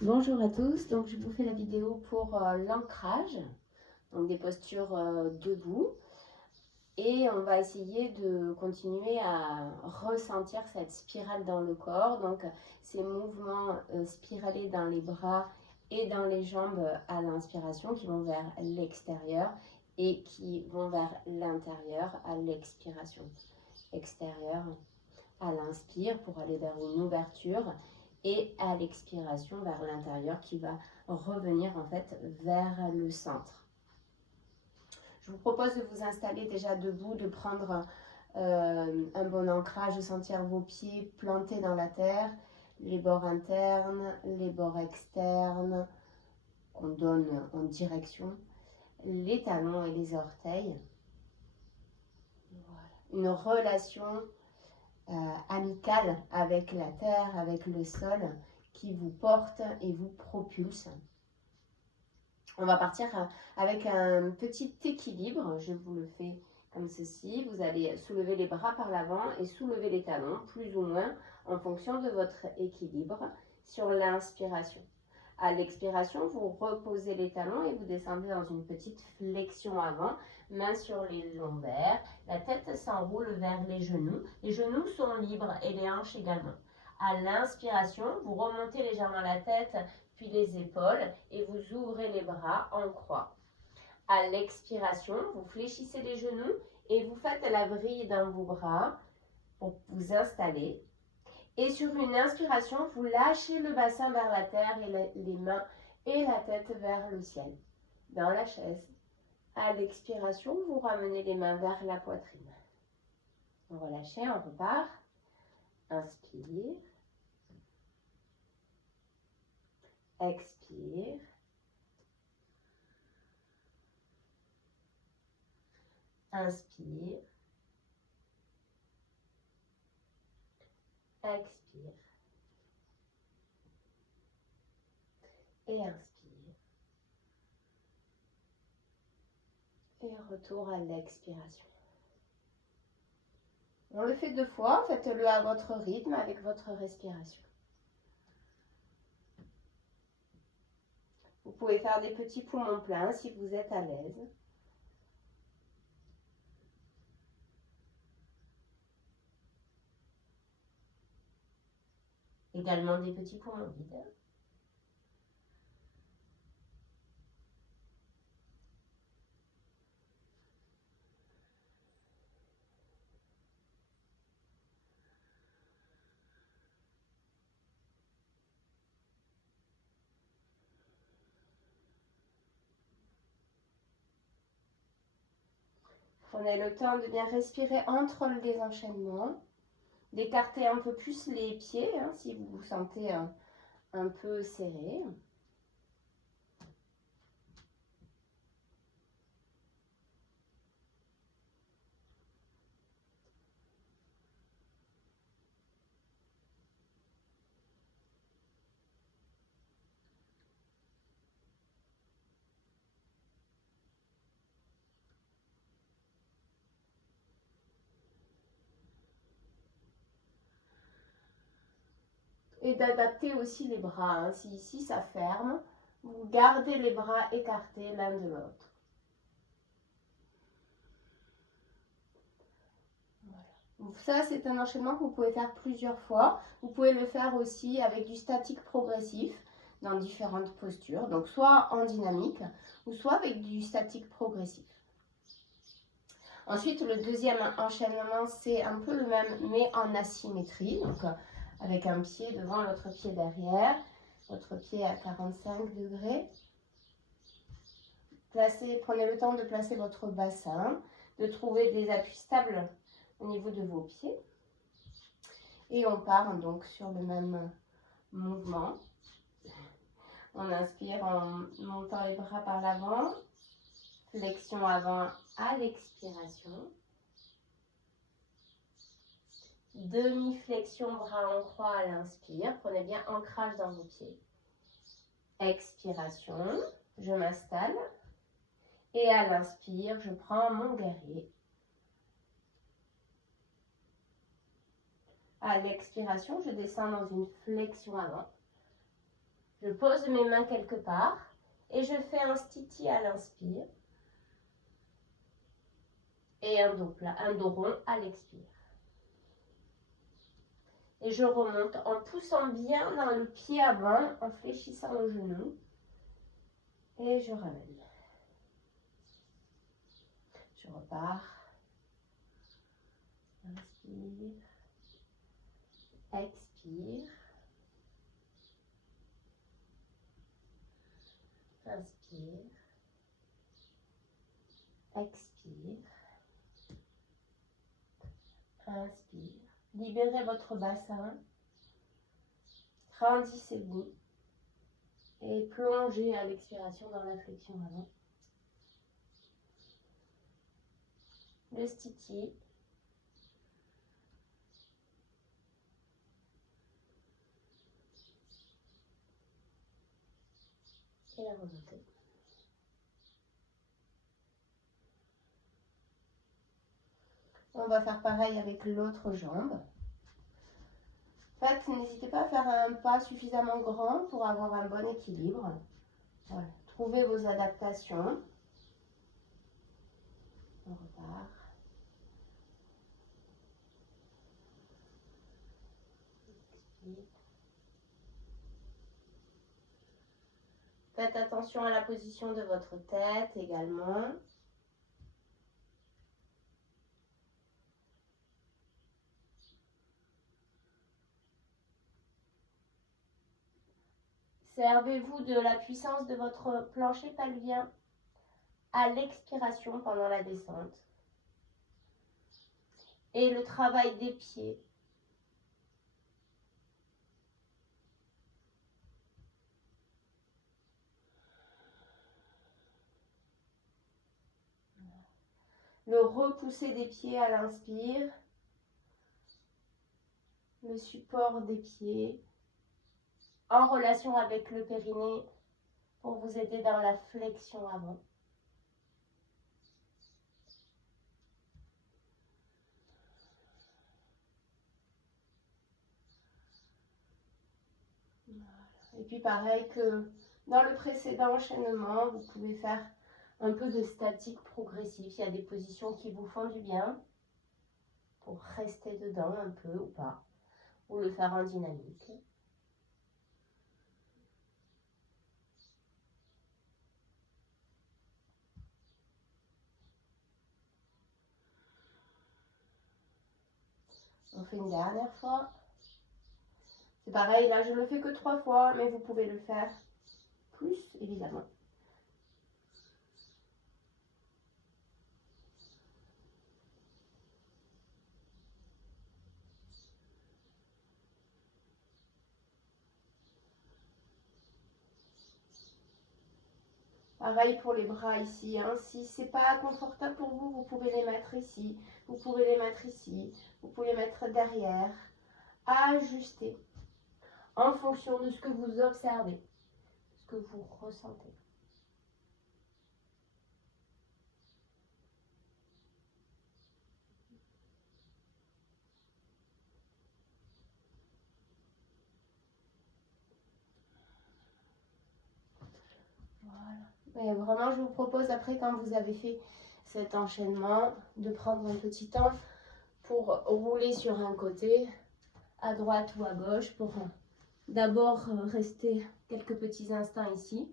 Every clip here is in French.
Bonjour à tous, donc je vous fais la vidéo pour l'ancrage, donc des postures debout, et on va essayer de continuer à ressentir cette spirale dans le corps, donc ces mouvements spiralés dans les bras et dans les jambes à l'inspiration qui vont vers l'extérieur et qui vont vers l'intérieur à l'expiration. Extérieur à l'inspire pour aller vers une ouverture et à l'expiration vers l'intérieur qui va revenir en fait vers le centre. Je vous propose de vous installer déjà debout, de prendre un bon ancrage, de sentir vos pieds plantés dans la terre, les bords internes, les bords externes qu'on donne en direction, les talons et les orteils. Voilà. Une relation amicale avec la terre, avec le sol, qui vous porte et vous propulse. On va partir avec un petit équilibre. Je vous le fais comme ceci. Vous allez soulever les bras par l'avant et soulever les talons, plus ou moins, en fonction de votre équilibre sur l'inspiration. À l'expiration, vous reposez les talons et vous descendez dans une petite flexion avant, mains sur les lombaires, la tête s'enroule vers les genoux sont libres et les hanches également. À l'inspiration, vous remontez légèrement la tête, puis les épaules et vous ouvrez les bras en croix. À l'expiration, vous fléchissez les genoux et vous faites la vrille dans vos bras pour vous installer. Et sur une inspiration, vous lâchez le bassin vers la terre et les mains et la tête vers le ciel, dans la chaise. À l'expiration, vous ramenez les mains vers la poitrine. On relâche, on repart. Inspire. Expire. Inspire. Expire. Et inspire. Et retour à l'expiration. On le fait 2 fois, faites-le à votre rythme, avec votre respiration. Vous pouvez faire des petits poumons pleins si vous êtes à l'aise. Également des petits poumons vides. Prenez le temps de bien respirer entre les enchaînements, d'écarter un peu plus les pieds si vous vous sentez un peu serré. Et d'adapter aussi les bras. Si ici ça ferme, vous gardez les bras écartés l'un de l'autre. Voilà. Ça, c'est un enchaînement que vous pouvez faire plusieurs fois. Vous pouvez le faire aussi avec du statique progressif dans différentes postures. Donc, soit en dynamique ou soit avec du statique progressif. Ensuite, le deuxième enchaînement, c'est un peu le même, mais en asymétrie. Donc, avec un pied devant, l'autre pied derrière. Votre pied à 45 degrés. Prenez le temps de placer votre bassin, de trouver des appuis stables au niveau de vos pieds. Et on part donc sur le même mouvement. On inspire en montant les bras par l'avant. Flexion avant à l'expiration. Demi-flexion, bras en croix à l'inspire. Prenez bien ancrage dans vos pieds. Expiration, je m'installe. Et à l'inspire, je prends mon guerrier. À l'expiration, je descends dans une flexion avant. Je pose mes mains quelque part et je fais un stiti à l'inspire et un dos rond à l'expire. Et je remonte en poussant bien dans le pied avant, en fléchissant le genou. Et je ramène. Je repars. Inspire. Expire. Inspire. Expire. Inspire. Libérez votre bassin. Grandissez-vous. Et plongez à l'expiration dans la flexion avant. Le stiti. Et la remontée. On va faire pareil avec l'autre jambe. En fait, n'hésitez pas à faire un pas suffisamment grand pour avoir un bon équilibre. Voilà. Trouvez vos adaptations. On repart. Faites attention à la position de votre tête également. Servez-vous de la puissance de votre plancher pelvien à l'expiration pendant la descente. Et le travail des pieds. Le repousser des pieds à l'inspire. Le support des pieds en relation avec le périnée pour vous aider dans la flexion avant. Et puis pareil que dans le précédent enchaînement, vous pouvez faire un peu de statique progressif. Il y a des positions qui vous font du bien pour rester dedans un peu ou pas, ou le faire en dynamique. On fait une dernière fois. C'est pareil, là je ne le fais que 3 fois, mais vous pouvez le faire plus évidemment. Pareil pour les bras ici, hein. Si ce n'est pas confortable pour vous, vous pouvez les mettre ici, vous pouvez les mettre ici, vous pouvez les mettre derrière. Ajuster en fonction de ce que vous observez, ce que vous ressentez. Voilà. Et vraiment, je vous propose après, quand vous avez fait cet enchaînement, de prendre un petit temps pour rouler sur un côté, à droite ou à gauche, pour d'abord rester quelques petits instants ici,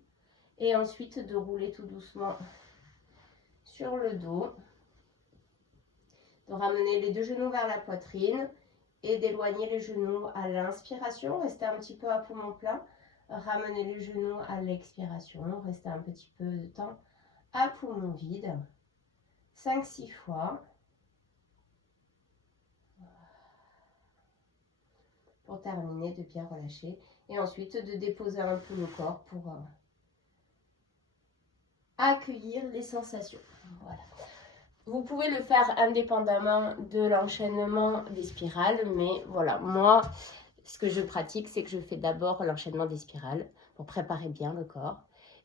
et ensuite de rouler tout doucement sur le dos, de ramener les 2 genoux vers la poitrine et d'éloigner les genoux à l'inspiration, rester un petit peu à poumon plein, ramener les genoux à l'expiration, rester un petit peu de temps à poumon vide, 5-6 fois. Pour terminer, de bien relâcher. Et ensuite, de déposer un peu le corps pour accueillir les sensations. Voilà. Vous pouvez le faire indépendamment de l'enchaînement des spirales. Mais voilà, moi, ce que je pratique, c'est que je fais d'abord l'enchaînement des spirales pour préparer bien le corps.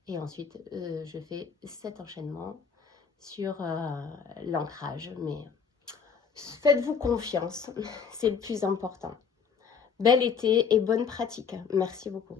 Et ensuite, je fais cet enchaînement sur l'ancrage. Mais faites-vous confiance, c'est le plus important. Bel été et bonne pratique. Merci beaucoup.